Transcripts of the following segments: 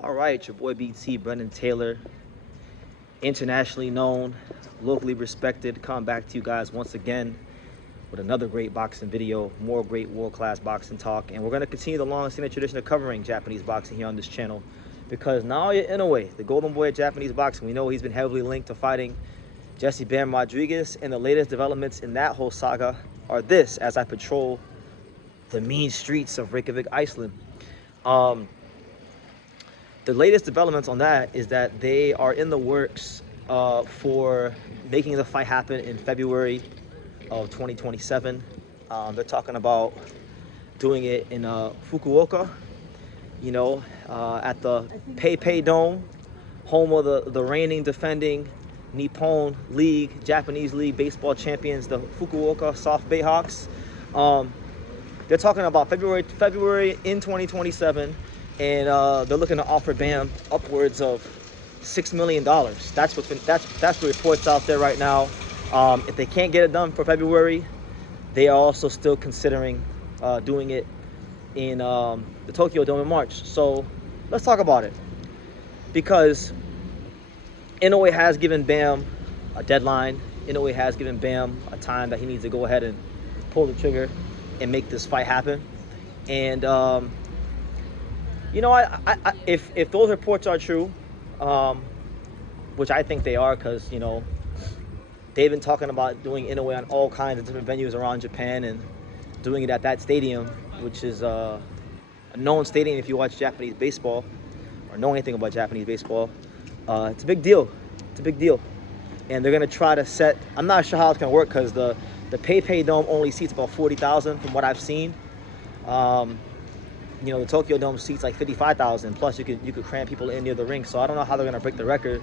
All right, your boy BT, Brendan Taylor, internationally known, locally respected, coming back to you guys once again with another great boxing video, more great world-class boxing talk, and we're going to continue the long-standing tradition of covering Japanese boxing here on this channel because Naoya Inoue, the golden boy of Japanese boxing, we know he's been heavily linked to fighting Jesse Bam Rodriguez, and the latest developments in that whole saga are this as I patrol the mean streets of Reykjavik, Iceland. The latest developments on that is that they are in the works for making the fight happen in February of 2027. They're talking about doing it in Fukuoka, at the PayPay Dome, home of the reigning defending Nippon League, Japanese League baseball champions, the Fukuoka Soft Bayhawks. They're talking about February in 2027. And they're looking to offer Bam upwards of $6 million. That's the reports out there right now. If they can't get it done for February, they are also still considering doing it in the Tokyo Dome in March. So let's talk about it, because Inoue has given Bam a deadline. Inoue has given Bam a time that he needs to go ahead and pull the trigger and make this fight happen. And if those reports are true, which I think they are, because they've been talking about doing Inoue on all kinds of different venues around Japan and doing it at that stadium, which is a known stadium if you watch Japanese baseball or know anything about Japanese baseball. It's a big deal. It's a big deal, and they're gonna try to set. I'm not sure how it's gonna work because the PayPay Dome only seats about 40,000 from what I've seen. The Tokyo Dome seats like 55,000. Plus, you could cram people in near the ring. So I don't know how they're gonna break the record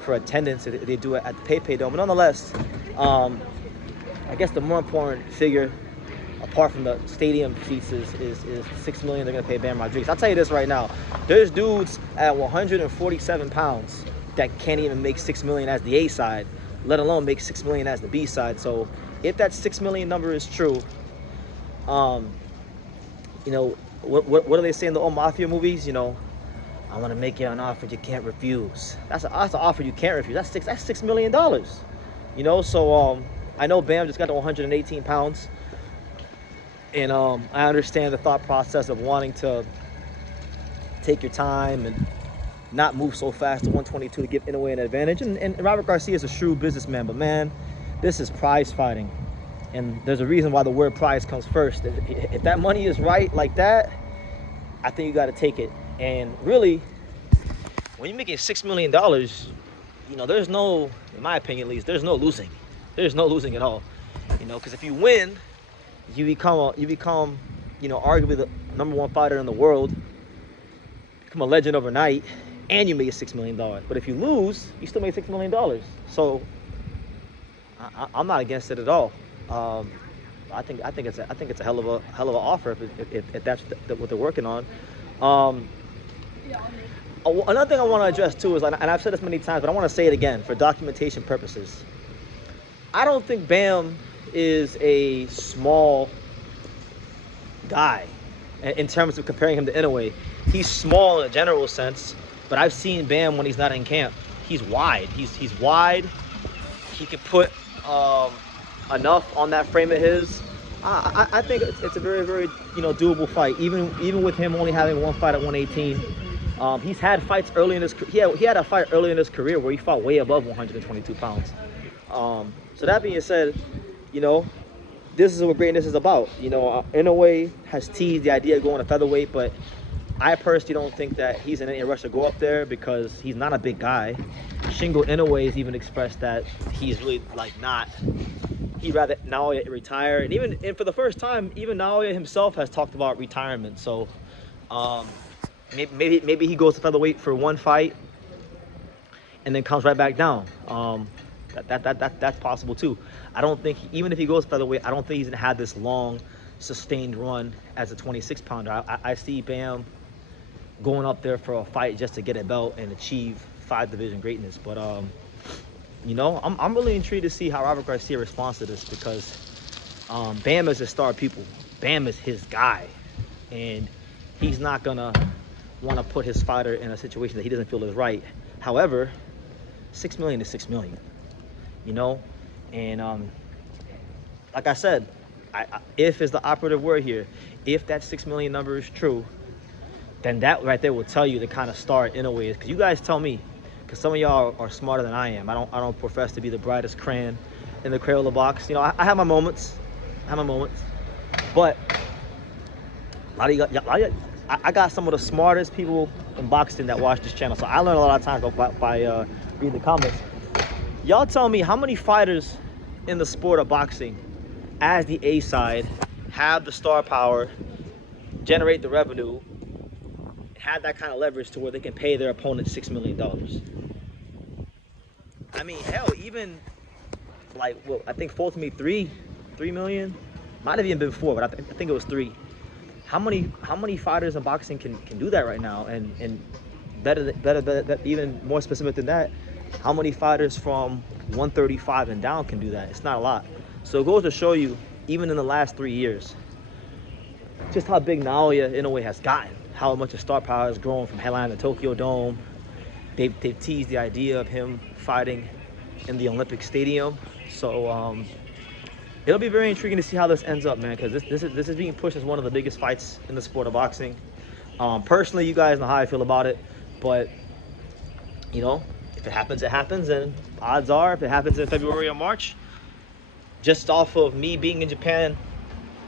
for attendance if they do it at the PayPay Dome. But nonetheless, I guess the more important figure, apart from the stadium seats, is $6 million they're gonna pay Bam Rodriguez. I'll tell you this right now: there's dudes at 147 pounds that can't even make $6 million as the A side, let alone make $6 million as the B side. So if that $6 million number is true, what do they say in the old mafia movies? I want to make you an offer you can't refuse. That's an offer you can't refuse. That's $6 million. So I know Bam just got to 118 pounds, and I understand the thought process of wanting to take your time and not move so fast to 122 to give Inoue an advantage. And Robert Garcia is a shrewd businessman, but man, this is prize fighting. And there's a reason why the word prize comes first. If that money is right like that, I think you got to take it. And really, when you're making $6 million, there's no, in my opinion at least, there's no losing. There's no losing at all. Because if you win, you become arguably the #1 fighter in the world, become a legend overnight, and you make $6 million. But if you lose, you still make $6 million. So I'm not against it at all. I think it's a hell of a offer if that's what they're working on. Another thing I want to address too is, and I've said this many times, but I want to say it again for documentation purposes. I don't think Bam is a small guy in terms of comparing him to Inoue. He's small in a general sense, but I've seen Bam when he's not in camp. He's wide. He's wide. He can put enough on that frame of his. I think it's a very, very doable fight, even with him only having one fight at 118. He's had fights early in his he had a fight early in his career where he fought way above 122 pounds. So that being said, this is what greatness is about. Inoue has teased the idea of going to featherweight, but I personally don't think that he's in any rush to go up there because he's not a big guy. Shingo Inoue has even expressed that he's really not. He'd rather Naoya retire, and for the first time, even Naoya himself has talked about retirement. So maybe he goes to featherweight for one fight and then comes right back down. That's possible too. I don't think even if he goes featherweight, I don't think he's gonna have this long, sustained run as a 26-pounder. I see Bam going up there for a fight just to get a belt and achieve 5-division greatness. But I'm really intrigued to see how Robert Garcia responds to this, because Bam is a star pupil. Bam is his guy, and he's not gonna want to put his fighter in a situation that he doesn't feel is right. However, 6 million is 6 million, you know? And like I said, if is the operative word here, if that 6 million number is true, then that right there will tell you the kind of star Inoue is. Because you guys tell me, because some of y'all are smarter than I am. I don't profess to be the brightest crayon in the Crayola box. You know, I have my moments. But a lot of you, I got some of the smartest people in boxing that watch this channel. So I learn a lot of times by reading the comments. Y'all tell me how many fighters in the sport of boxing, as the A side, have the star power, generate the revenue, have that kind of leverage to where they can pay their opponent $6 million. I mean, hell, even like, well, I think fourth me 3 million, might have even been 4, but I think it was 3. How many fighters in boxing can do that right now? And better, even more specific than that, how many fighters from 135 and down can do that? It's not a lot. So it goes to show you, even in the last 3 years, just how big Naoya Inoue has gotten, how much his star power has grown from headlining the Tokyo Dome. They've teased the idea of him fighting in the Olympic Stadium. So it'll be very intriguing to see how this ends up, man, because this is being pushed as one of the biggest fights in the sport of boxing. Personally, you guys know how I feel about it, but you know, if it happens, it happens, and odds are, if it happens in February or March, just off of me being in Japan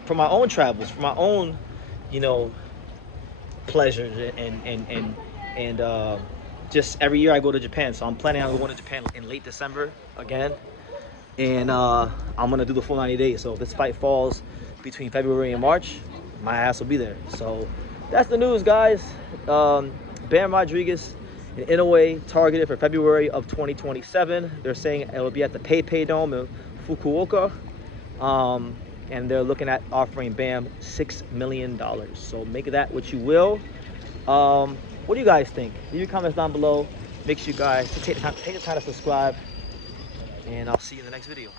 for my own travels, for my own, you know, pleasures, and just every year I go to Japan. So I'm planning on going to Japan in late December again, and I'm gonna do the full 90 days. So if this fight falls between February and March, my ass will be there. So that's the news, guys. Bam Rodriguez and Inoue targeted for February of 2027. They're saying it will be at the PayPay Dome in Fukuoka. And they're looking at offering Bam $6 million. So make that what you will. What do you guys think? Leave your comments down below. Make sure you guys take the time to subscribe. And I'll see you in the next video.